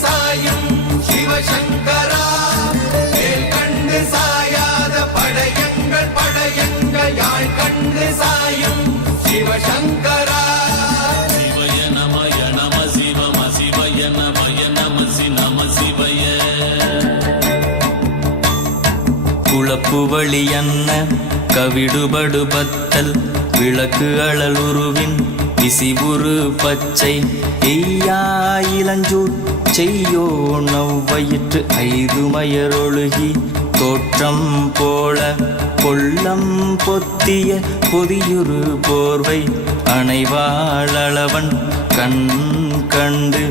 சாயும் சிவசங்கரா வேல் கண்டு சாயாத படையங்கள் படையங்கள் யாழ் கண்டு சாயும் சிவசங்கரா சிவய நமய நம சிவம சிவய நமய நம சி நம சிவய குளப்புவழி அன்ன கவிடுபடு பத்தல் விளக்கு அழலுருவின் விசிபுரு பச்சை எய்யா இளஞ்சூர் செய்யோ நவ்வயிற்று ஐதுமயரொழுகி தோற்றம் போல கொள்ளம் பொத்திய பொதியுரு போர்வை அணைவாளவன் கண் கண்டு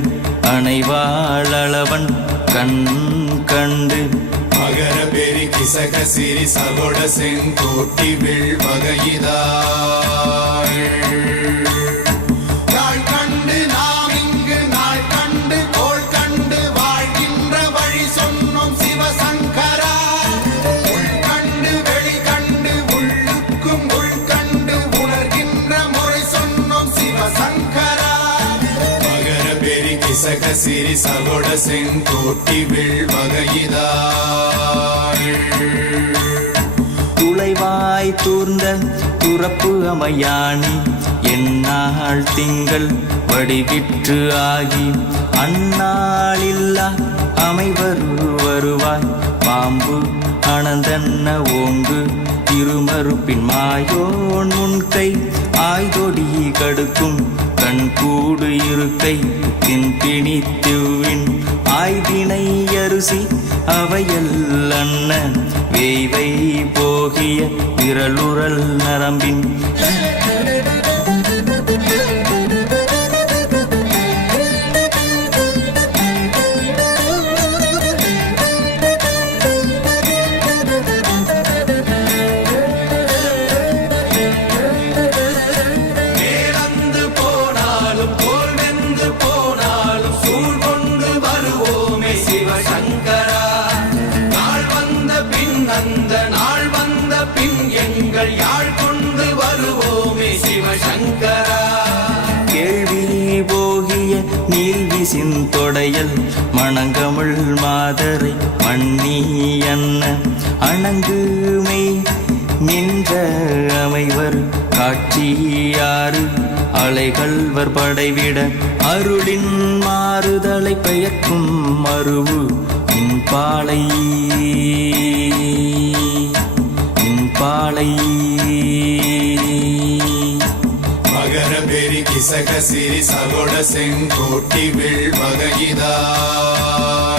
அணைவாளவன் கண் கண்டு மகர பெரி கிசக சிறி சகோட செங்கோட்டி வில் வகையிதாள் நாள் கண்டு நாம் இங்கு நாள் கண்டு கோள் கண்டு வாழ்கின்ற வழி சொன்னோம் சிவசங்கரா உள் கண்டு வெளி கண்டு உள்ளுக்கும் உள் கண்டு உணர்கின்ற முறை சொன்னோம் சிவசங்கரா மகர பெரி கிசக சிறி சகோட செங்கோட்டி வில் வகையிதாள் துளைவாய் தூர்ந்த துறப்பு அமையாணி எந்நாள் திங்கள் வடிவிற்று ஆகி அந்நாளில்லா வருவாய் பாம்பு அனந்தன்ன ஓங்கு திருமறுப்பின் மாயோன் முன்கை ஆய்தொடி கடுக்கும் கண்கூடு இருக்கை தின்பிணித்துவின் ஆய்தினை அரிசி அவையல் அண்ண வேய்வை போகிய விரலுரல் நரம்பின் அந்த நாள் வந்த பின் எங்கள் யாழ் கொண்டு வருவோமே சிவசங்கரா கேள்வி போகிய நீல்விசின் தொடையல் மணங்கமிழ் மாதரை மண்ணி அன்ன அணங்குமை நின்ற அமைவர் காட்சியாறு அலைகள்வர் படைவிட அருளின் மாறுதலை பெயர்க்கும் மருவு பாலை மகர பெரி கிசக சிறி சகோட செங்கோட்டி வில் வகையிதாள்